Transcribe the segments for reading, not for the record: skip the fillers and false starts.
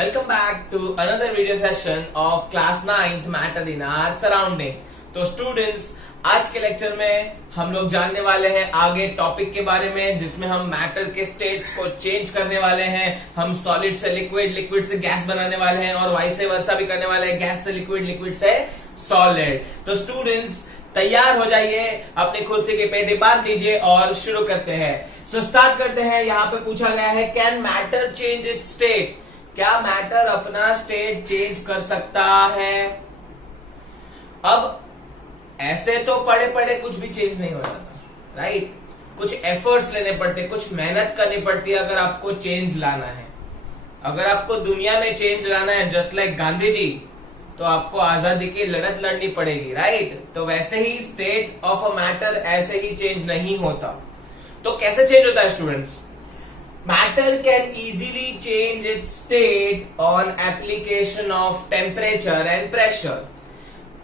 Welcome back to another video session of class 9th matter in our surrounding। तो students, आज के lecture में हम लोग जानने वाले हैं आगे टॉपिक के बारे में, जिसमें हम मैटर के स्टेट्स को चेंज करने वाले हैं। हम सॉलिड से लिक्विड, लिक्विड से गैस बनाने वाले हैं और वाइस वर्सा भी करने वाले हैं, गैस से लिक्विड, लिक्विड से सॉलिड। तो स्टूडेंट्स तैयार हो जाइए, अपनी कुर्सी के पेटी बांध दीजिए और शुरू करते हैं। सो स्टार्ट करते हैं। यहाँ पे पूछा गया है, can matter change it's state? क्या मैटर अपना स्टेट चेंज कर सकता है? अब ऐसे तो पढ़े पढ़े कुछ भी चेंज नहीं हो जाता, राइट? कुछ एफर्ट्स लेने पड़ते, कुछ मेहनत करनी पड़ती है अगर आपको चेंज लाना है। अगर आपको दुनिया में चेंज लाना है जस्ट लाइक गांधी जी, तो आपको आजादी की लड़त लड़नी पड़ेगी, राइट? तो वैसे ही स्टेट ऑफ अ मैटर ऐसे ही चेंज नहीं होता। तो कैसे चेंज होता है students? Matter can easily change it's state on application of temperature and pressure.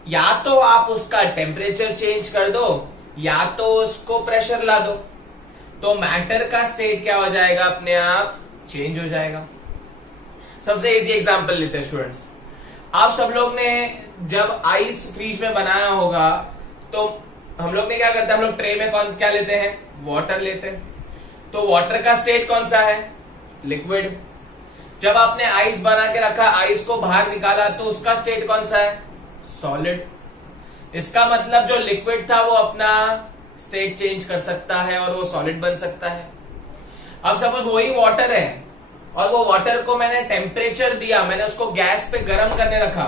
या तो आप उसका टेम्परेचर चेंज कर दो या तो उसको प्रेशर ला दो, तो मैटर का स्टेट क्या हो जाएगा? अपने आप चेंज हो जाएगा। सबसे इजी एग्जांपल लेते हैं स्टूडेंट्स। आप सब लोग ने जब आइस फ्रीज में बनाया होगा तो हम लोग ने क्या करते हैं? हम लोग ट्रे में क्या लेते हैं? वाटर लेते हैं। तो वाटर का स्टेट कौन सा है? लिक्विड। जब आपने आइस बना के रखा, आइस को बाहर निकाला, तो उसका स्टेट कौन सा है? सॉलिड। इसका मतलब जो लिक्विड था वो अपना स्टेट चेंज कर सकता है और वो सॉलिड बन सकता है। अब सपोज वही वाटर है और वो वाटर को मैंने टेम्परेचर दिया, मैंने उसको गैस पे गर्म करने रखा,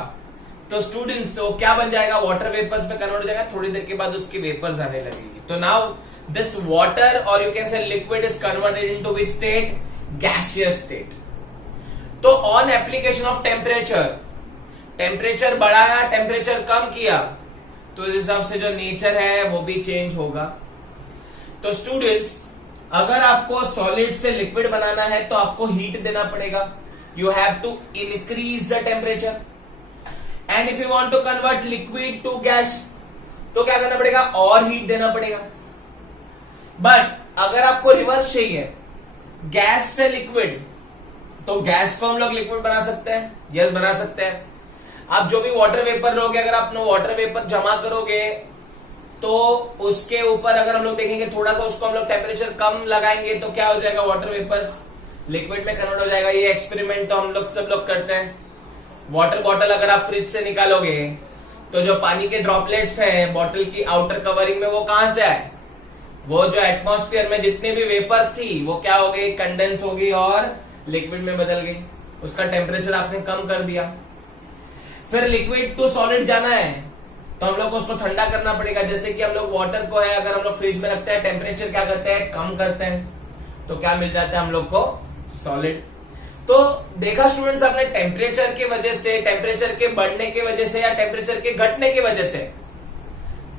तो स्टूडेंट्स वो क्या बन जाएगा? वाटर वेपर्स में कन्वर्ट हो जाएगा। थोड़ी देर के बाद उसकी वेपर्स आने लगेगी। तो नाउ दिस वाटर और you can say liquid is converted into which state? Gaseous state. तो on application of temperature, temperature बढ़ाया, टेम्परेचर कम किया, तो इस हिसाब से जो नेचर है वो भी चेंज होगा। तो स्टूडेंट्स, अगर आपको सॉलिड से लिक्विड बनाना है तो आपको हीट देना पड़ेगा। You have to increase the temperature. And if you want to convert liquid to gas, तो क्या करना पड़ेगा? और हीट देना पड़ेगा। बट अगर आपको रिवर्स चाहिए, गैस से लिक्विड, तो गैस को हम लोग लिक्विड बना सकते हैं। यस, बना सकते हैं। आप जो भी वाटर वेपर लोगे, अगर आप वाटर वेपर जमा करोगे तो उसके ऊपर अगर हम लोग देखेंगे थोड़ा सा, उसको हम लोग टेम्परेचर कम लगाएंगे तो क्या हो जाएगा? वाटर वेपर्स लिक्विड में कन्वर्ट हो जाएगा। ये एक्सपेरिमेंट तो हम लोग सब लोग करते हैं। वाटर बॉटल अगर आप फ्रिज से निकालोगे तो जो पानी के ड्रॉपलेट्स हैं बॉटल की आउटर कवरिंग में, वो कहां से आए? वो जो एटमॉस्फेयर में जितनी भी वेपर्स थी वो क्या हो गई? कंडेंस हो गई और लिक्विड में बदल गई। उसका टेम्परेचर आपने कम कर दिया। फिर लिक्विड टू सॉलिड जाना है तो हम लोग को उसको ठंडा करना पड़ेगा। जैसे कि हम लोग वाटर को है, अगर हम लोग फ्रिज में रखते हैं, टेम्परेचर क्या करते हैं? कम करते हैं, तो क्या मिल जाता है हम लोग को? सॉलिड। तो देखा स्टूडेंट्स, आपने टेम्परेचर की वजह से, टेम्परेचर के बढ़ने की वजह से या टेम्परेचर के घटने की वजह से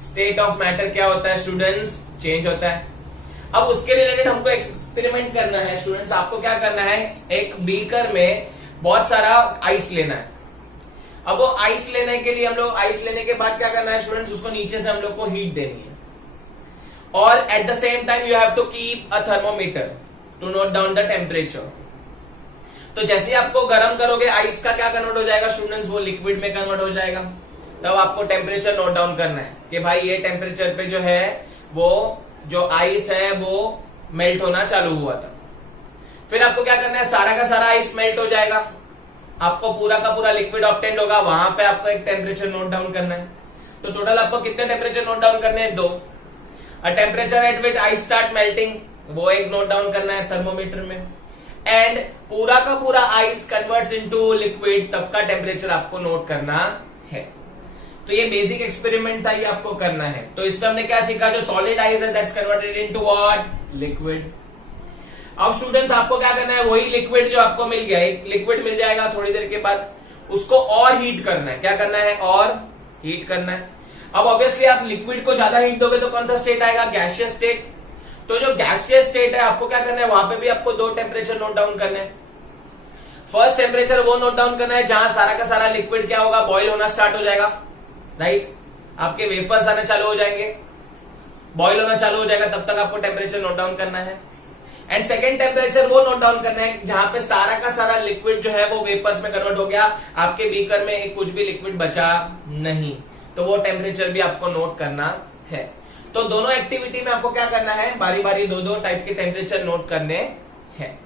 स्टेट ऑफ मैटर क्या होता है स्टूडेंट्स? चेंज होता है। अब उसके रिलेटेड हमको एक्सपेरिमेंट करना है स्टूडेंट्स। आपको क्या करना है? एक बीकर में बहुत सारा आइस लेना है। अब वो आइस लेने के लिए हम लोग, आइस लेने के बाद क्या करना है स्टूडेंट्स? उसको नीचे से हम लोग को हीट देनी है। और at the same time you have to keep a thermometer to note down the temperature. तो जैसे आपको गर्म करोगे, आइस का क्या कन्वर्ट हो जाएगा स्टूडेंट्स? वो लिक्विड में कन्वर्ट हो जाएगा। तब आपको टेम्परेचर नोट डाउन करना है कि भाई ये टेम्परेचर पे जो है वो जो आइस है वो मेल्ट होना चालू हुआ था। फिर आपको क्या करना है? सारा का सारा आइस मेल्ट हो जाएगा, आपको पूरा का पूरा लिक्विड ऑब्टेन होगा। वहां पे आपको एक टेम्परेचर नोट डाउन करना है। तो टोटल आपको कितने टेम्परेचर नोट डाउन करने हैं? 2। अ temperature at which ice start melting, वो एक नोट डाउन करना है थर्मोमीटर में। एंड पूरा का पूरा आइस कन्वर्ट्स इनटू लिक्विड, तब का टेम्परेचर आपको नोट करना है। तो ये बेसिक एक्सपेरिमेंट था, ये आपको करना है। तो इसमें हमने क्या सीखा? जो सॉलिड आइस है that's converted into what? Liquid. अब स्टूडेंट्स, आपको क्या करना है? वही लिक्विड जो आपको मिल गया, एक लिक्विड मिल जाएगा थोड़ी देर के बाद, उसको और हीट करना है। क्या करना है? और हीट करना है। अब ऑब्वियसली आप लिक्विड को ज्यादा हीट दोगे तो कौन सा स्टेट आएगा? Gaseous state. तो जो गैसियस स्टेट है, आपको क्या करना है? वहां पे भी आपको 2 टेम्परेचर नोट डाउन करने हैं। फर्स्ट टेम्परेचर वो नोट डाउन करना है जहां सारा का सारा लिक्विड क्या होगा? बॉइल होना स्टार्ट हो जाएगा, राइट? आपके वेपर्स आने चालू हो जाएंगे, बॉइल होना चालू हो जाएगा, तब तक आपको टेम्परेचर नोट डाउन करना है। एंड सेकेंड टेम्परेचर वो नोट डाउन करना है जहां पे सारा का सारा लिक्विड जो है वो वेपर्स में कन्वर्ट हो गया, आपके बीकर में कुछ भी लिक्विड बचा नहीं, तो वो टेम्परेचर भी आपको नोट करना है। तो दोनों एक्टिविटी में आपको क्या करना है, बारी बारी दो टाइप के टेम्परेचर नोट करने हैं,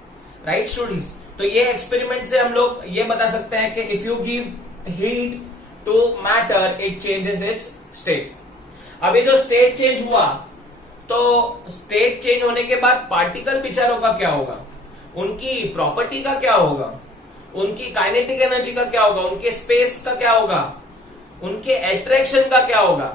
राइट स्टूडेंट्स। तो ये एक्सपेरिमेंट से हम लोग ये बता सकते हैं कि if you give heat to matter it changes its state. अभी जो स्टेट चेंज हुआ, तो स्टेट चेंज होने के बाद पार्टिकल विचारों का क्या होगा, उनकी प्रॉपर्टी का क्या होगा, उनकी काइनेटिक एनर्जी का क्या होगा, उनके स्पेस का क्या होगा, उनके अट्रैक्शन का क्या होगा,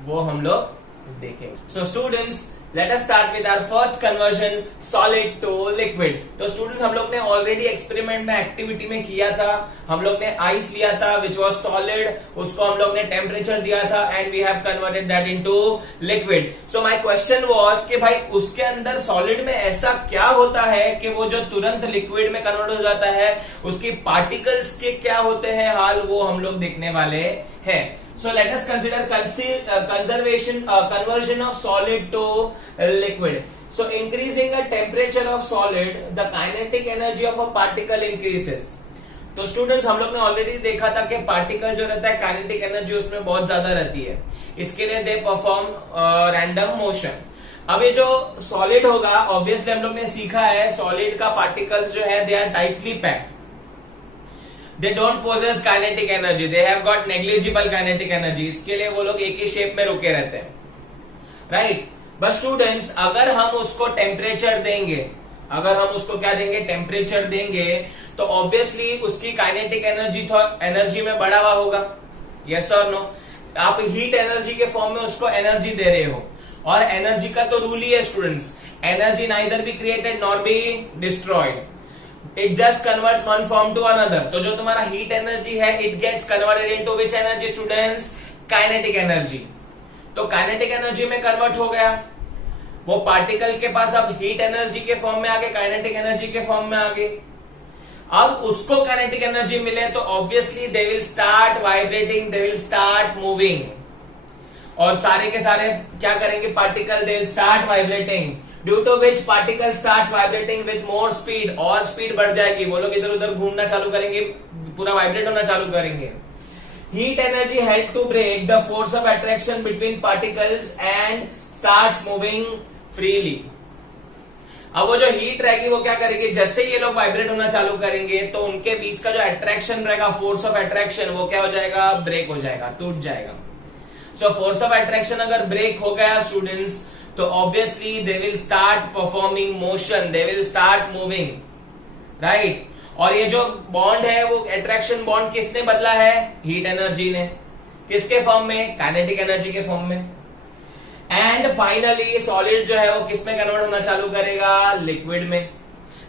वो हम लोग देखेंगे। So students let us start with our first conversion, solid to liquid. तो स्टूडेंट्स हम लोग ने ऑलरेडी एक्सपेरिमेंट में एक्टिविटी में किया था, हम लोग ने आइस लिया था विच वाज सॉलिड, उसको हम लोग ने टेम्परेचर दिया था and we have converted that into liquid. So my question was कि भाई उसके अंदर सॉलिड में ऐसा क्या होता है कि वो जो तुरंत लिक्विड में कन्वर्ट हो जाता है, उसकी पार्टिकल्स के क्या होते हैं हाल, वो हम लोग देखने वाले हैं। So let us consider conversion of solid to liquid. So increasing the temperature of solid, the kinetic energy of a particle increases. तो स्टूडेंट्स हम लोग ने ऑलरेडी देखा था कि पार्टिकल जो रहता है काइनेटिक एनर्जी उसमें बहुत ज्यादा रहती है, इसके लिए दे परफॉर्म रैंडम मोशन। अब ये जो सॉलिड होगा, ऑब्वियसली हम लोग ने सीखा है सॉलिड का पार्टिकल्स जो है they are tightly packed, they don't possess kinetic energy, they have got negligible kinetic energy, इसके लिए वो लोग एक ही शेप में रुके रहते हैं, राइट। बट स्टूडेंट्स अगर हम उसको टेम्परेचर देंगे, अगर हम उसको क्या देंगे, टेम्परेचर देंगे, तो ऑब्वियसली उसकी काइनेटिक एनर्जी तो एनर्जी में बढ़ा हुआ होगा, यस और नो। आप हीट एनर्जी के फॉर्म में उसको एनर्जी दे रहे हो, और एनर्जी का तो रूल ही है students, energy neither be created nor be destroyed, it just converts one form to another. तो जो तुम्हारा हीट एनर्जी है it gets converted into which energy students, kinetic energy. तो काइनेटिक एनर्जी में कन्वर्ट हो गया, वो पार्टिकल के पास अब हीट एनर्जी के फॉर्म में आ गए, काइनेटिक एनर्जी के फॉर्म में आ गए। अब उसको काइनेटिक एनर्जी मिले तो obviously they will start vibrating, they will start moving, और सारे के सारे क्या करेंगे, particle they will start vibrating, due to which particle starts vibrating with more speed, और स्पीड बढ़ जाएगी, वो लोग इधर उधर घूमना चालू करेंगे, पूरा वाइब्रेट होना चालू करेंगे। Heat energy help to break the force of attraction between particles and starts moving freely. अब वो जो हीट रहेगी वो क्या करेगी, जैसे ये लोग वाइब्रेट होना चालू करेंगे तो उनके बीच का जो अट्रैक्शन रहेगा, फोर्स ऑफ अट्रैक्शन, वो क्या हो जाएगा, ब्रेक हो जाएगा, टूट जाएगा। सो फोर्स ऑफ अट्रैक्शन अगर ब्रेक हो गया स्टूडेंट्स, तो obviously they will start performing motion, they will start moving, right. और ये जो बॉन्ड है वो अट्रैक्शन बॉन्ड किसने बदला है, हीट एनर्जी ने, किसके फॉर्म में, काइनेटिक एनर्जी के फॉर्म में। एंड फाइनली सॉलिड जो है वो किसमें कन्वर्ट होना चालू करेगा, लिक्विड में,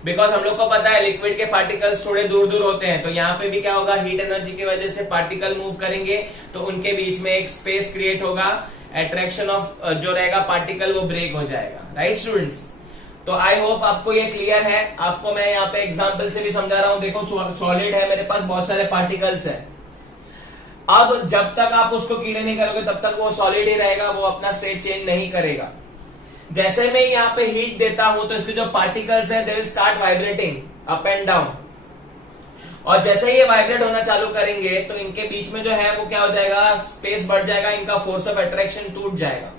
बिकॉज हम लोग को पता है लिक्विड के पार्टिकल्स थोड़े दूर दूर होते हैं, तो यहाँ पे भी क्या होगा, हीट एनर्जी की वजह से पार्टिकल मूव करेंगे तो उनके बीच में एक स्पेस क्रिएट होगा, अट्रैक्शन ऑफ जो रहेगा पार्टिकल वो ब्रेक हो जाएगा, राइट स्टूडेंट्स। तो आई होप आपको ये क्लियर है। आपको मैं यहाँ पे एग्जांपल से भी समझा रहा हूं, देखो सॉलिड है मेरे पास, बहुत सारे पार्टिकल्स है, अब जब तक आप उसको कीड़े नहीं करोगे तब तक वो सॉलिड ही रहेगा, वो अपना स्टेट चेंज नहीं करेगा। जैसे मैं यहाँ पे हीट देता हूं तो इसके जो पार्टिकल्स है दे will start vibrating up and down, और जैसे ये वाइब्रेट होना चालू करेंगे तो इनके बीच में जो है वो क्या हो जाएगा, स्पेस बढ़ जाएगा, इनका फोर्स ऑफ अट्रैक्शन टूट जाएगा,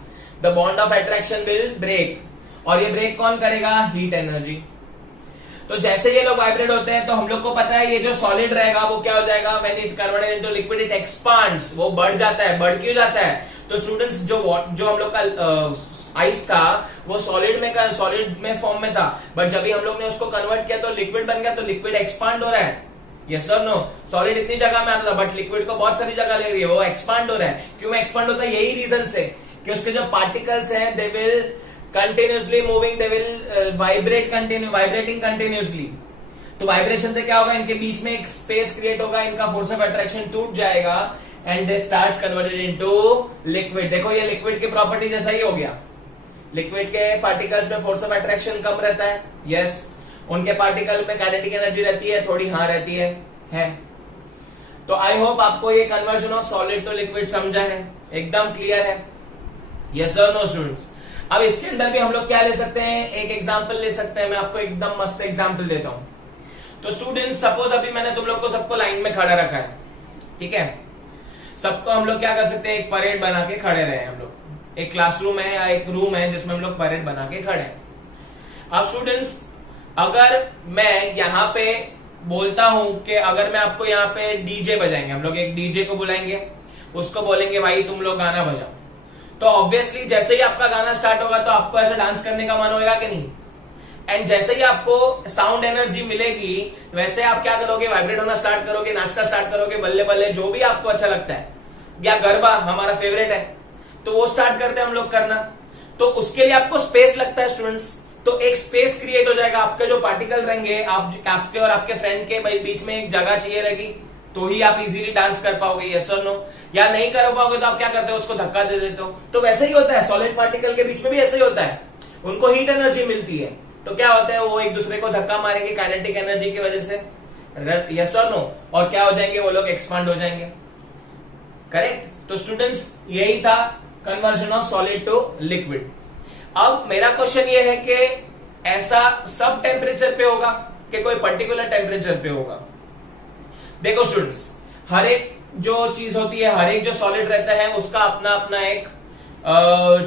the bond of attraction will break, और ये ब्रेक कौन करेगा, हीट एनर्जी। तो जैसे ये लोग वाइब्रेट होते हैं तो हम लोग को पता है ये जो सॉलिड रहेगा वो क्या हो जाएगा, when it converted into liquid it expands, वो बढ़ जाता है। बढ़ क्यों जाता है, तो स्टूडेंट्स जो हम लोग का आइस था वो सॉलिड में फॉर्म में था, बट जब भी हम लोग ने उसको कन्वर्ट किया तो लिक्विड बन गया, तो लिक्विड एक्सपांड हो रहा है, यस और नो। सॉलिड इतनी जगह में आता था बट लिक्विड को बहुत सारी जगह ले रही है, वो एक्सपांड हो रहा है। क्यों एक्सपांड होता है, यही रीजन से कि उसके जो पार्टिकल्स हैं they will continuously moving, they will vibrating continuously. तो वाइब्रेशन से क्या होगा, इनके बीच में एक स्पेस क्रिएट होगा, इनका फोर्स ऑफ अट्रैक्शन टूट जाएगा and they starts converted into liquid. देखो ये लिक्विड की प्रॉपर्टी जैसा ही हो गया, लिक्विड के पार्टिकल्स में फोर्स ऑफ अट्रैक्शन कम रहता है, यस, उनके पार्टिकल में काइनेटिक एनर्जी रहती है, थोड़ी हाँ रहती है। तो आई होप आपको ये conversion of solid to liquid समझा है, एकदम क्लियर है, यस और नो स्टूडेंट्स। अब इसके अंदर भी हम लोग क्या ले सकते हैं, एक एग्जाम्पल ले सकते हैं। मैं आपको एकदम मस्त एग्जाम्पल देता हूं। तो स्टूडेंट्स, सपोज अभी मैंने तुम लोग को सबको लाइन में खड़ा रखा है, ठीक है। सबको हम लोग क्या कर सकते हैं, एक परेड बना के खड़े रहे हम लोग। एक क्लासरूम है या एक रूम है जिसमें हम लोग परेड बना के खड़े हैं। अब स्टूडेंट्स, अगर मैं यहाँ पे बोलता हूं कि अगर मैं आपको यहाँ पे डीजे बजाएंगे, हम लोग एक डीजे को बुलाएंगे, उसको बोलेंगे भाई तुम लोग गाना बजाओ, तो ऑब्वियसली जैसे ही आपका गाना स्टार्ट होगा तो आपको ऐसा डांस करने का मन होगा कि नहीं। एंड जैसे ही आपको साउंड एनर्जी मिलेगी वैसे आप क्या करोगे, वाइब्रेट होना स्टार्ट करोगे, नाचना स्टार्ट करोगे, बल्ले बल्ले जो भी आपको अच्छा लगता है, या गरबा हमारा फेवरेट है तो वो स्टार्ट करते हैं हम लोग करना। तो उसके लिए आपको स्पेस लगता है स्टूडेंट्स। तो एक स्पेस क्रिएट हो जाएगा, आपके जो पार्टिकल रहेंगे आपके और आपके फ्रेंड के बीच में एक जगह चाहिए रहेगी, तो ही आप इजीली डांस कर पाओगे, यस और नो। या नहीं कर पाओगे तो आप क्या करते हो, उसको धक्का दे देते हो। तो वैसे ही होता है, सॉलिड पार्टिकल के बीच में भी ऐसे ही होता है, उनको हीट एनर्जी मिलती है, तो क्या होता है, वो एक दूसरे को धक्का मारेंगे काइनेटिक एनर्जी की वजह से, यस और नो, और क्या हो जाएंगे, वो लोग एक्सपांड हो जाएंगे, करेक्ट। तो स्टूडेंट्स, यही था conversion of solid to liquid. अब मेरा क्वेश्चन ये है कि ऐसा सब टेम्परेचर पे होगा कि कोई पर्टिकुलर टेम्परेचर पे होगा। देखो स्टूडेंट्स, हर एक जो चीज होती है, हर एक जो सॉलिड रहता है उसका अपना अपना एक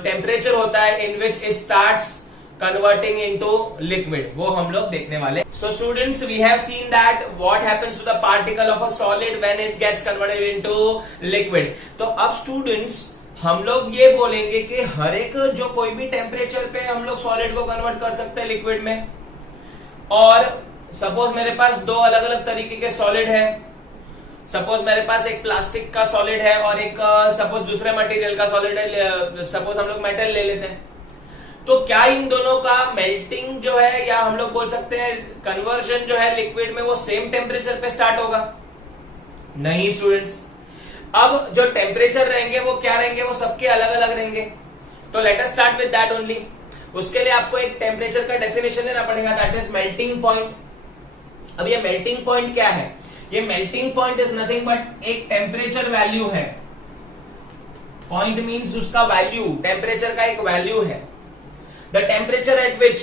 टेम्परेचर होता है in which it starts converting into liquid, वो हम लोग देखने वाले। So students, we have seen that what happens to the particle of a solid when it gets converted into liquid. तो अब स्टूडेंट्स, हम लोग ये बोलेंगे कि हर एक जो कोई भी टेम्परेचर पे हम लोग सॉलिड को कन्वर्ट कर सकते हैं लिक्विड में। और सपोज मेरे पास दो अलग अलग तरीके के सॉलिड है, सपोज मेरे पास एक प्लास्टिक का सॉलिड है और एक सपोज दूसरे मटेरियल का सॉलिड है, सपोज हम लोग मेटल ले लेते हैं। तो क्या इन दोनों का मेल्टिंग जो है, या हम लोग बोल सकते हैं कन्वर्जन जो है लिक्विड में, वो सेम टेम्परेचर पे स्टार्ट होगा? नहीं स्टूडेंट्स, अब जो टेम्परेचर रहेंगे वो क्या रहेंगे, वो सबके अलग अलग रहेंगे। तो let us start with that only. उसके लिए आपको एक टेम्परेचर का डेफिनेशन लेना पड़ेगा, दैट इज मेल्टिंग पॉइंट। अब ये मेल्टिंग पॉइंट क्या है? ये melting point is nothing but एक टेम्परेचर वैल्यू है। पॉइंट मीन्स उसका वैल्यू, टेम्परेचर का एक वैल्यू है। The temperature at which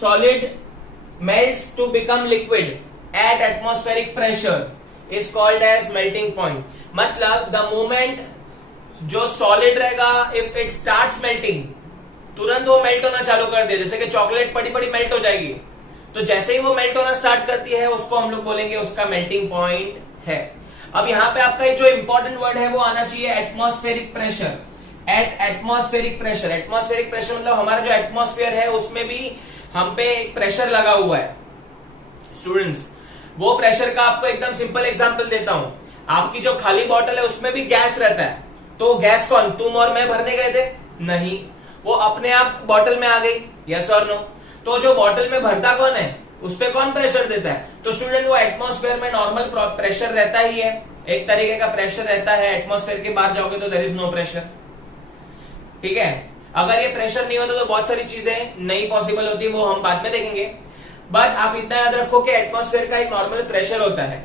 solid melts to become liquid at atmospheric pressure is called as melting point। मतलब द मोमेंट जो solid रहेगा, if it starts melting, तुरंत वो मेल्ट होना चालू कर दे, जैसे कि चॉकलेट पड़ी पड़ी मेल्ट हो जाएगी, तो जैसे ही वो मेल्ट होना स्टार्ट करती है उसको हम लोग बोलेंगे उसका मेल्टिंग पॉइंट है। अब यहाँ पे आपका एक जो इंपॉर्टेंट वर्ड है वो आना चाहिए atmospheric pressure. Eight atmospheric pressure, atmospheric pressure मतलब हमारा जो एटमॉस्फेयर है उसमें भी हम पे एक प्रेशर लगा हुआ है स्टूडेंट्स। वो प्रेशर का आपको एकदम सिंपल एग्जांपल देता हूं। आपकी जो खाली बॉटल है उसमें भी गैस रहता है, तो गैस कौन, तुम और मैं भरने गए थे? नहीं, वो अपने आप बॉटल में आ गई, यस और नो। तो जो बॉटल में भरता कौन है, उस पर कौन प्रेशर देता है? तो स्टूडेंट, वो एटमॉस्फेयर में नॉर्मल प्रेशर रहता ही है, एक तरीके का प्रेशर रहता है। एटमॉस्फेयर के बाहर जाओगे तो देयर इज नो प्रेशर, ठीक है। अगर ये प्रेशर नहीं होता तो बहुत सारी चीजें नहीं पॉसिबल होती, वो हम बाद में देखेंगे। बट आप इतना याद रखो कि एटमॉस्फेयर का एक नॉर्मल प्रेशर होता है।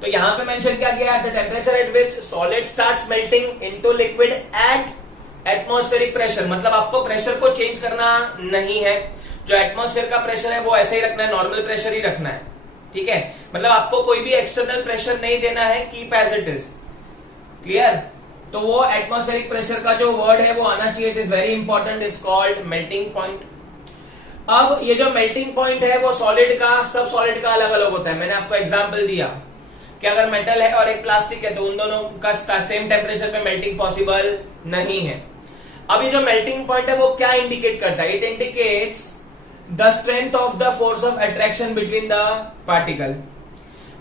तो यहां पे मेंशन क्या किया, the temperature at which solid starts melting into liquid at atmospheric pressure. मतलब आपको प्रेशर को चेंज करना नहीं है, जो एटमॉस्फेयर का प्रेशर है वो ऐसे ही रखना है, नॉर्मल प्रेशर ही रखना है, ठीक है। मतलब आपको कोई भी एक्सटर्नल प्रेशर नहीं देना है, keep as it is, clear. तो वो एटमॉस्फेरिक प्रेशर का जो वर्ड है वो आना चाहिए, it is very important, is called melting point. अब ये जो मेल्टिंग पॉइंट है वो सॉलिड का, सब सॉलिड का अलग अलग होता है। मैंने आपको एग्जांपल दिया कि अगर मेटल है और एक प्लास्टिक है तो उन दोनों का सेम टेम्परेचर पे मेल्टिंग पॉसिबल नहीं है। अब ये जो मेल्टिंग पॉइंट है वो क्या इंडिकेट करता है? It indicates the strength of the force of attraction between the particle.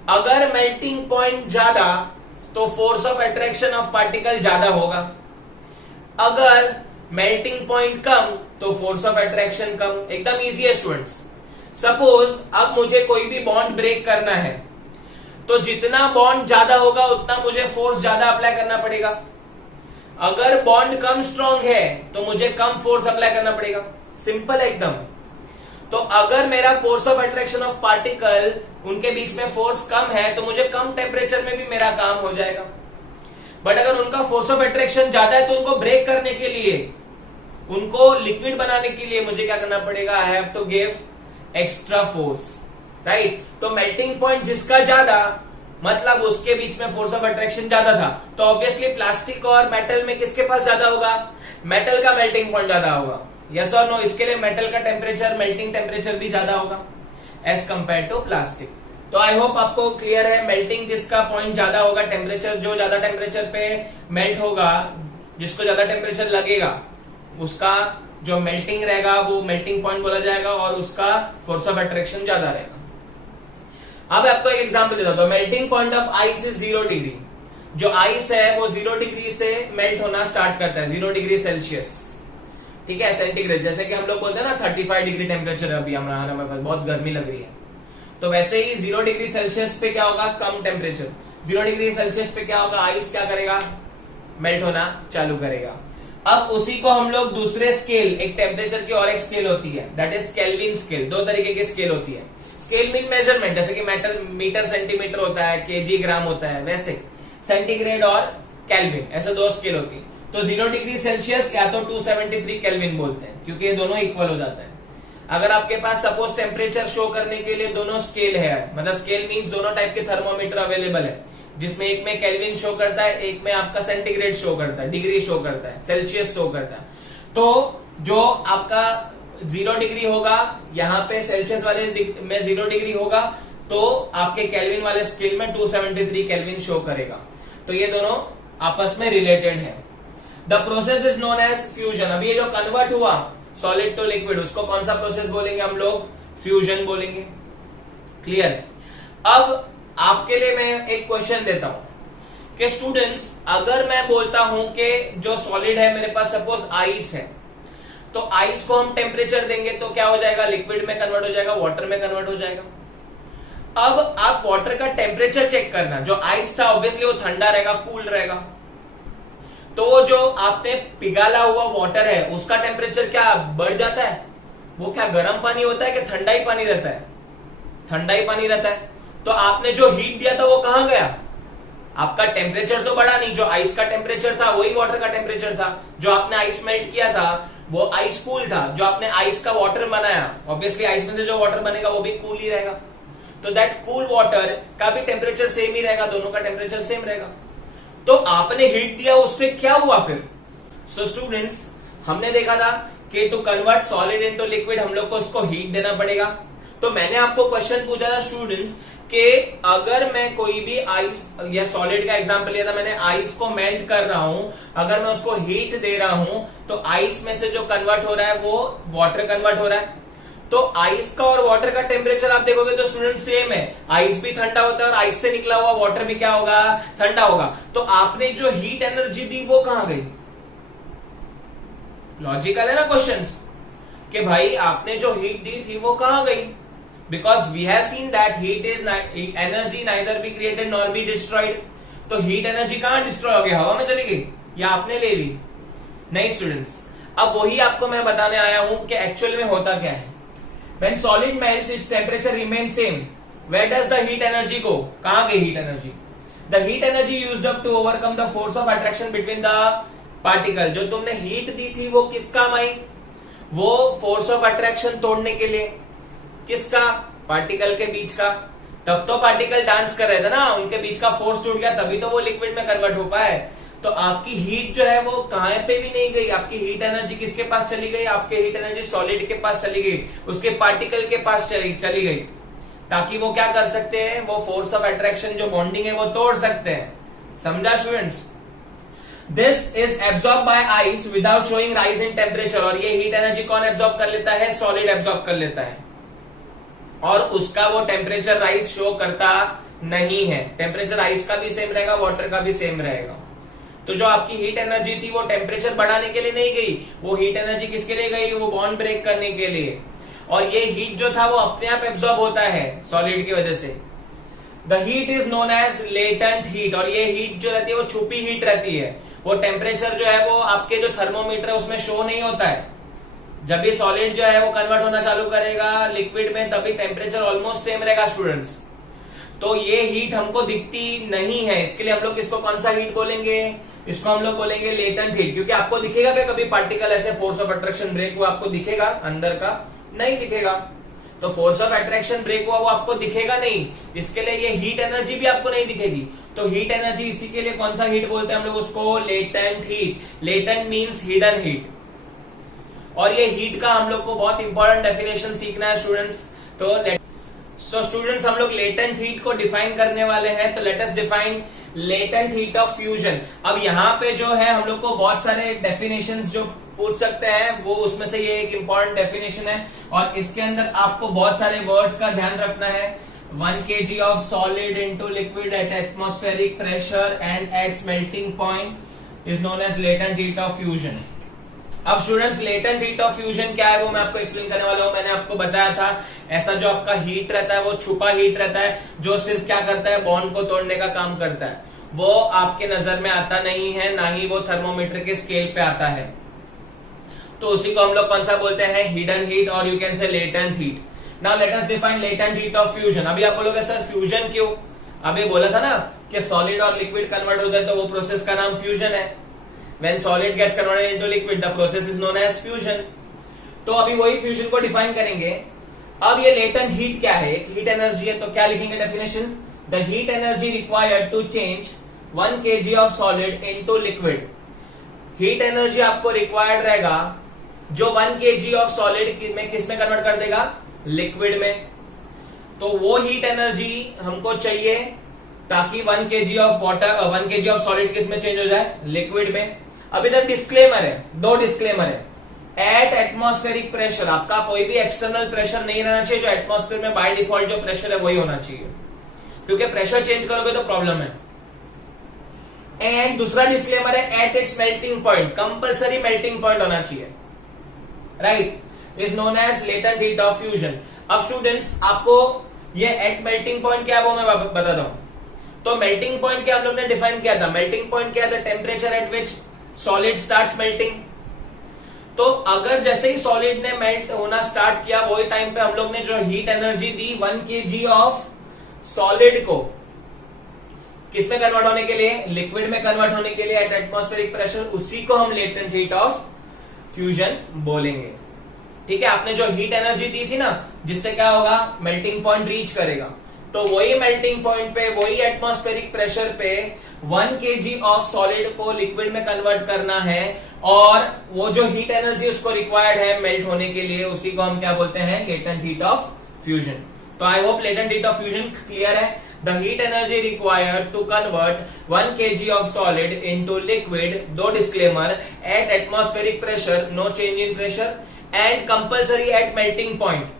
अगर मेल्टिंग पॉइंट ज्यादा तो force of attraction of particle ज्यादा होगा, अगर मेल्टिंग पॉइंट कम तो फोर्स ऑफ अट्रैक्शन कम। एकदम इजी है स्टूडेंट्स। सपोज अब मुझे कोई भी बॉन्ड ब्रेक करना है, तो जितना बॉन्ड ज्यादा होगा उतना मुझे फोर्स ज्यादा अप्लाई करना पड़ेगा। अगर बॉन्ड कम स्ट्रांग है तो मुझे कम फोर्स अप्लाई करना पड़ेगा, सिंपल है एकदम। तो अगर मेरा force of attraction of particle, उनके बीच में फोर्स कम है तो मुझे कम टेम्परेचर में भी मेरा काम हो जाएगा। बट अगर उनका फोर्स ऑफ अट्रैक्शन ज्यादा है तो उनको ब्रेक करने के लिए उनको लिक्विड बनाने के लिए मुझे क्या करना पड़ेगा, I have to give extra force, right. तो मेल्टिंग पॉइंट जिसका ज्यादा, मतलब उसके बीच में फोर्स ऑफ अट्रैक्शन ज्यादा था, तो ऑब्वियसली प्लास्टिक और मेटल में किसके पास ज्यादा होगा, मेटल का मेल्टिंग पॉइंट ज्यादा होगा, यस और नो। इसके लिए मेटल का टेम्परेचर, मेल्टिंग टेम्परेचर भी ज्यादा होगा एज कंपेयर टू प्लास्टिक। तो आई होप आपको क्लियर है, मेल्टिंग जिसका पॉइंट ज्यादा होगा, टेम्परेचर जो ज्यादा टेम्परेचर पे मेल्ट होगा, जिसको ज्यादा टेम्परेचर लगेगा, उसका जो मेल्टिंग रहेगा वो मेल्टिंग पॉइंट बोला जाएगा और उसका फोर्स ऑफ अट्रैक्शन ज्यादा रहेगा। अब आपको एक एग्जांपल देता हूं, melting point of ice is 0 degree. जो आइस है वो 0 डिग्री से मेल्ट होना स्टार्ट करता है, 0 डिग्री सेल्सियस, ठीक है, सेंटीग्रेड। जैसे कि हम लोग बोलते हैं ना 35 डिग्री टेम्परेचर अभी हमारे पास, बहुत गर्मी लग रही है, तो वैसे ही 0 डिग्री सेल्सियस पे क्या होगा, कम टेम्परेचर, 0 डिग्री सेल्सियस पे क्या होगा, आइस क्या करेगा, मेल्ट होना चालू करेगा। अब उसी को हम लोग दूसरे स्केल, एक टेम्परेचर की और एक स्केल होती है, दैट इज केल्विन स्केल। दो तरीके की स्केल होती है। स्केल मीन मेजरमेंट, जैसे कि मीटर सेंटीमीटर होता है, केजी ग्राम होता है, वैसे सेंटीग्रेड और केल्विन, ऐसे दो स्केल होती है। तो 0 डिग्री सेल्सियस या तो 273 केल्विन बोलते हैं, क्योंकि ये दोनों इक्वल हो जाता है। अगर आपके पास सपोज टेम्परेचर शो करने के लिए दोनों स्केल है, मतलब स्केल मीन्स दोनों टाइप के थर्मोमीटर अवेलेबल है, जिसमें एक में केल्विन शो करता है, एक में आपका सेंटीग्रेड शो करता है, डिग्री शो करता है, सेल्सियस शो करता है। तो जो आपका 0 डिग्री होगा, यहाँ पे सेल्सियस वाले में 0 डिग्री होगा, तो आपके केल्विन वाले स्केल में 273 केल्विन शो करेगा। तो ये दोनों आपस में रिलेटेड है। The process is known as fusion. अभी ये जो कन्वर्ट हुआ सॉलिड टू लिक्विड, उसको कौन सा प्रोसेस बोलेंगे हम लोग, फ्यूजन बोलेंगे। क्लियर। अब आपके लिए मैं एक क्वेश्चन देता हूं कि स्टूडेंट्स, अगर मैं बोलता हूं कि जो सॉलिड है मेरे पास सपोज आइस है, तो आइस को हम टेम्परेचर देंगे तो क्या हो जाएगा, लिक्विड में कन्वर्ट हो जाएगा, वाटर में कन्वर्ट हो जाएगा। अब आप वाटर का टेम्परेचर चेक करना, जो आइस था ऑब्वियसली वो ठंडा रहेगा, कूल रहेगा, तो वो जो आपने पिघाला हुआ वाटर है उसका टेम्परेचर क्या बढ़ जाता है, वो क्या गर्म पानी होता है कि ठंडा ही पानी रहता है, ठंडा ही पानी रहता है। तो आपने जो हीट दिया था वो कहां गया, आपका टेम्परेचर तो बढ़ा नहीं, जो आइस का टेम्परेचर था वही वाटर का टेम्परेचर था। जो आपने आइस मेल्ट किया था वो आइस कूल था, जो आपने आइस का वाटर बनाया, ऑब्वियसली आइस में से जो वाटर बनेगा वो भी कूल ही रहेगा। तो दैट कूल वाटर का भी टेम्परेचर सेम ही रहेगा, दोनों का टेम्परेचर सेम रहेगा। तो आपने हीट दिया, उससे क्या हुआ फिर। सो स्टूडेंट्स, हमने देखा था कि to convert solid into liquid हम लोग को उसको हीट देना पड़ेगा। तो मैंने आपको क्वेश्चन पूछा था स्टूडेंट्स कि अगर मैं कोई भी आइस या सॉलिड का एग्जांपल लिया था मैंने, आइस को मेल्ट कर रहा हूं, अगर मैं उसको हीट दे रहा हूं तो आइस में से जो कन्वर्ट हो रहा है वो वाटर कन्वर्ट हो रहा है। तो आइस का और वाटर का टेम्परेचर आप देखोगे तो स्टूडेंट सेम है, आइस भी ठंडा होता है और आइस से निकला हुआ वाटर भी क्या होगा, ठंडा होगा। तो आपने जो हीट एनर्जी दी वो कहां गई। लॉजिकल है ना क्वेश्चंस कि भाई आपने जो हीट दी थी वो कहां गई, because we have seen that heat is energy neither be created nor be destroyed. तो हीट एनर्जी कहां डिस्ट्रॉय हो गई, हवा में चली गई या आपने ले ली, नहीं स्टूडेंट्स। अब वही आपको मैं बताने आया हूं कि एक्चुअल में होता क्या है। When solid melts, its temperature remains same. Where does the heat energy go? कहां गई heat energy? The heat energy used up to overcome the force of attraction between the particle. जो तुमने heat दी थी वो किस काम आई, वो force of attraction तोड़ने के लिए, किसका, पार्टिकल के बीच का। तब तो पार्टिकल डांस कर रहे थे ना, उनके बीच का फोर्स टूट गया, तभी तो वो लिक्विड में कन्वर्ट हो पाए। तो आपकी हीट जो है वो कहां पे भी नहीं गई, आपकी हीट एनर्जी किसके पास चली गई, आपकी हीट एनर्जी सॉलिड के पास चली गई, उसके पार्टिकल के पास चली गई, ताकि वो क्या कर सकते हैं, वो फोर्स ऑफ अट्रैक्शन जो बॉन्डिंग है वो तोड़ सकते हैं। समझा students. This is absorb by ice without showing rise in temperature. और ये हीट एनर्जी कौन एब्सॉर्ब कर लेता है, सॉलिड एब्सॉर्ब कर लेता है, और उसका वो टेम्परेचर राइज शो करता नहीं है। टेम्परेचर आइस का भी सेम रहेगा, वाटर का भी सेम रहेगा। तो जो आपकी हीट एनर्जी थी वो टेम्परेचर बढ़ाने के लिए नहीं गई, वो हीट एनर्जी किसके लिए गई, वो बॉन्ड ब्रेक करने के लिए। और ये हीट जो था वो अपने आप एब्सॉर्ब होता है सॉलिड की वजह से। The heat is known as latent heat. और ये हीट जो रहती है वो छुपी हीट रहती है, वो टेम्परेचर जो है वो आपके जो थर्मोमीटर है उसमें शो नहीं होता है। जब भी सॉलिड जो है वो कन्वर्ट होना चालू करेगा लिक्विड में, तभी टेम्परेचर ऑलमोस्ट सेम रहेगा स्टूडेंट्स। तो ये हीट हमको दिखती नहीं है, इसके लिए हम लोग इसको कौन सा हीट बोलेंगे, इसको हम लोग बोलेंगे लेटेंट हीट। क्योंकि आपको दिखेगा क्या कभी पार्टिकल ऐसे फोर्स ऑफ अट्रैक्शन ब्रेक हुआ आपको दिखेगा अंदर का, नहीं दिखेगा। तो फोर्स ऑफ अट्रैक्शन ब्रेक हुआ वो आपको दिखेगा नहीं, इसके लिए ये हीट एनर्जी भी आपको नहीं दिखेगी। तो हीट एनर्जी इसी के लिए कौन सा हीट बोलते हैं हम लोग उसको, latent heat. Latent means hidden heat. और ये हीट का हम लोग को बहुत इंपॉर्टेंट डेफिनेशन सीखना है स्टूडेंट्स। तो स्टूडेंट्स हम लोग लेटेंट हीट को डिफाइन करने वाले हैं। तो let us define latent heat of fusion. अब यहाँ पे जो है हम लोग को बहुत सारे डेफिनेशंस जो पूछ सकते हैं, वो उसमें से ये एक इंपॉर्टेंट डेफिनेशन है और इसके अंदर आपको बहुत सारे वर्ड्स का ध्यान रखना है। 1 kg of solid into liquid at atmospheric pressure and at melting point is known as latent heat of fusion। अब students latent heat of fusion क्या है वो मैं आपको एक्सप्लेन करने वाला हूं। मैंने आपको बताया था ऐसा जो आपका हीट रहता है वो छुपा हीट रहता है, जो सिर्फ क्या करता है, बॉन्ड को तोड़ने का काम करता है। वो आपके नजर में आता नहीं है, ना ही वो थर्मोमीटर के स्केल पे आता है। तो उसी को हम लोग कौन सा बोलते हैं, हिडन हीट, और यू कैन से latent heat. Now let us define latent heat of fusion. अभी आप बोलोगे सर फ्यूजन क्यों, अभी बोला था ना कि सॉलिड और लिक्विड कन्वर्ट होता है तो वो प्रोसेस का नाम फ्यूजन है। When solid gets converted into liquid, the process is known as fusion। तो अभी वही फ्यूजन को डिफाइन करेंगे। अब ये लेटेंट हीट क्या है, एक हीट एनर्जी है, तो क्या लिखेंगे definition, the heat energy required to change 1 kg of solid into liquid. Heat energy आपको रिक्वायर्ड रहेगा जो 1 kg ऑफ सॉलिड में किस में कन्वर्ट कर देगा, लिक्विड में। तो वो हीट एनर्जी हमको चाहिए ताकि 1 kg of water 1 kg of solid किस में चेंज हो जाए, लिक्विड में। अब इधर डिस्क्लेमर है, दो डिस्क्लेमर है। एट एटमॉस्फेरिक प्रेशर, आपका कोई भी एक्सटर्नल प्रेशर नहीं रहना चाहिए, जो एटमॉस्फेयर में बाय डिफॉल्ट जो प्रेशर है वही होना चाहिए, क्योंकि प्रेशर चेंज करोगे तो प्रॉब्लम है। एंड दूसरा डिस्क्लेमर है at its melting point, compulsory melting point होना चाहिए, right, is known as latent heat of fusion. अब स्टूडेंट्स आपको ये एट मेल्टिंग पॉइंट क्या है वो मैं बताता हूं। तो मेल्टिंग पॉइंट क्या आप लोग ने डिफाइन किया था, मेल्टिंग पॉइंट क्या है, the temperature at which solid starts melting. तो अगर जैसे ही सॉलिड ने मेल्ट होना स्टार्ट किया वही टाइम पे हम लोग ने जो heat energy the 1 kg of solid को किस में कन्वर्ट होने के लिए, लिक्विड में कन्वर्ट होने के लिए एट एटमॉस्फेरिक प्रेशर, उसी को हम लेटेंट हीट ऑफ फ्यूजन बोलेंगे। ठीक है, आपने जो हीट एनर्जी दी थी ना जिससे क्या होगा, मेल्टिंग पॉइंट रीच करेगा, तो वही मेल्टिंग पॉइंट पे, वही एटमॉस्फेरिक प्रेशर पे 1 kg ऑफ सॉलिड को लिक्विड में कन्वर्ट करना है, और वो जो हीट एनर्जी उसको रिक्वायर्ड है मेल्ट होने के लिए, उसी को हम क्या बोलते हैं, लेटेंट हीट ऑफ फ्यूजन। तो I hope latent heat of fusion clear है। The heat energy required to convert 1 kg of solid into liquid, दो disclaimer, at atmospheric pressure, no change in pressure, and compulsory at melting point.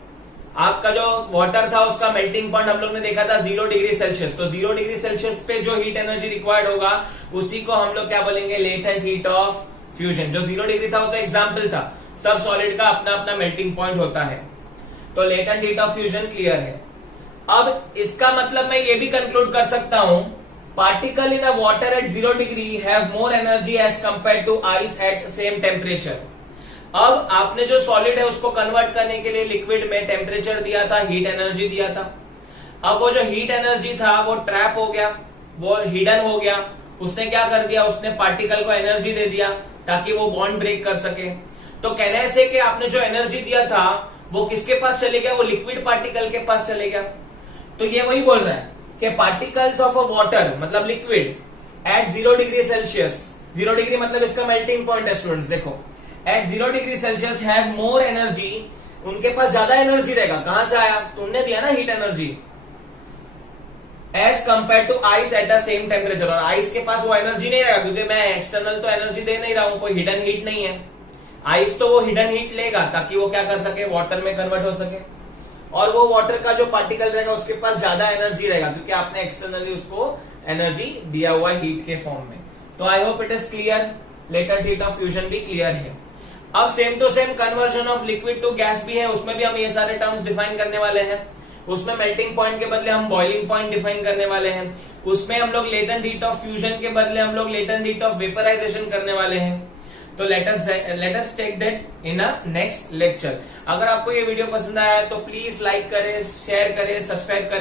आपका जो water था उसका melting point हम लोग ने देखा था 0 डिग्री सेल्सियस, तो 0 डिग्री सेल्सियस पे जो हीट एनर्जी रिक्वायर्ड होगा उसी को हम लोग क्या बोलेंगे, लेटेंट हीट ऑफ फ्यूजन। जो 0 डिग्री था वो तो एग्जाम्पल था, सब सॉलिड का अपना अपना मेल्टिंग पॉइंट होता है। तो latent heat of fusion clear है। अब इसका मतलब मैं ये भी कंक्लूड कर सकता हूं, particle in a water at 0 degree have more energy as compare to ice at same temperature. अब आपने जो सॉलिड है उसको कन्वर्ट करने के लिए लिक्विड में टेम्परेचर दिया था, हीट एनर्जी दिया था। अब वो जो हीट एनर्जी था वो ट्रैप हो गया, वो हिडन हो गया। उसने क्या कर दिया, उसने पार्टिकल को एनर्जी दे दिया ताकि वो बॉन्ड ब्रेक कर सके। तो कहने से कि आपने जो एनर्जी दिया था वो किसके पास चले गया, वो लिक्विड पार्टिकल के पास चले गया। तो ये वही बोल रहा है कि पार्टिकल्स ऑफ अ वाटर मतलब liquid at 0 degree Celsius, 0 degree मतलब इसका मेल्टिंग पॉइंट है स्टूडेंट्स, देखो at 0 degree Celsius have more energy, उनके पास ज्यादा एनर्जी रहेगा। कहां से आया, तुमने दिया ना heat energy, as compare to ice at the same temperature. और आइस के पास वो एनर्जी नहीं रहेगा क्योंकि मैं एक्सटर्नल तो एनर्जी दे नहीं रहा हूं, कोई हिडन हीट नहीं है। आइस तो वो हिडन हीट लेगा ताकि वो क्या कर सके, वाटर में कन्वर्ट हो सके, और वो वाटर का जो पार्टिकल रहेगा उसके पास ज्यादा एनर्जी रहेगा क्योंकि आपने एक्सटर्नली उसको एनर्जी दिया हुआ है हीट के फॉर्म में। तो I hope it is clear, latent heat of fusion भी क्लियर है। अब same to same conversion of liquid to gas भी है, उसमें भी हम ये सारे टर्म्स डिफाइन करने वाले हैं। उसमें मेल्टिंग पॉइंट के बदले हम बॉइलिंग पॉइंट डिफाइन करने वाले हैं। उसमें हम लोग लेटेंट हीट ऑफ फ्यूजन के बदले हम लोग लेटेंट हीट ऑफ वेपराइजेशन करने वाले हैं। तो let us take that in a next lecture. अगर आपको ये वीडियो पसंद आया तो प्लीज लाइक करें, शेयर करें, सब्सक्राइब करें।